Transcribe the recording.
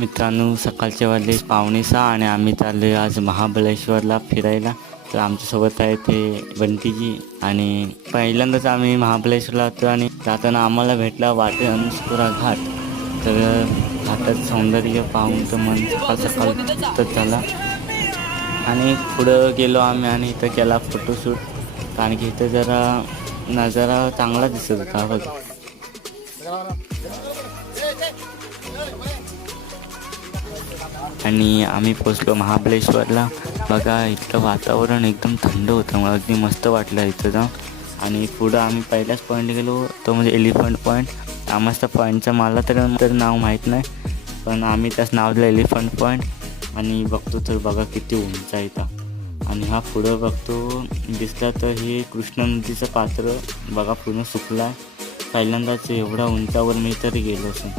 मित्रांनो, सकाळचे वाजले 5:45 आणि आम्ही चाललो आज महाबळेश्वरला फिरायला. तर आमच्यासोबत आहे ते बंटीजी. आणि पहिल्यांदाच आम्ही महाबळेश्वरला जातो आणि जाताना आम्हाला भेटला वाटे अनुस्पुरा घाट. तर घाटात सौंदर्य पाहून तर मन सकाळ सकाळ तृप्त झाला. आणि पुढं गेलो आम्ही आणि इथं केला फोटोशूट, कारण की इथं जरा नजारा चांगला दिसत होता बघा. आणि आम्ही पोचलो महाबळेश्वरला. बघा इथलं वातावरण एकदम थंड होतं, मला अगदी मस्त वाटलं इथं जाऊन. आणि पुढं आम्ही पहिल्याच पॉईंट गेलो, तो म्हणजे एलिफंट पॉईंट. आम्हाला पॉईंटचं मला तर नाव माहीत नाही, पण आम्ही त्याच नाव दिलं एलिफंट पॉईंट. आणि बघतो तर बघा किती उंच आहे इथं. आणि हा पुढं बघतो दिसला तर हे कृष्णा नदीचं पात्र बघा पूर्ण सुकलं आहे. पहिल्यांदाच एवढ्या उंचावर मी तरी गेलो असून.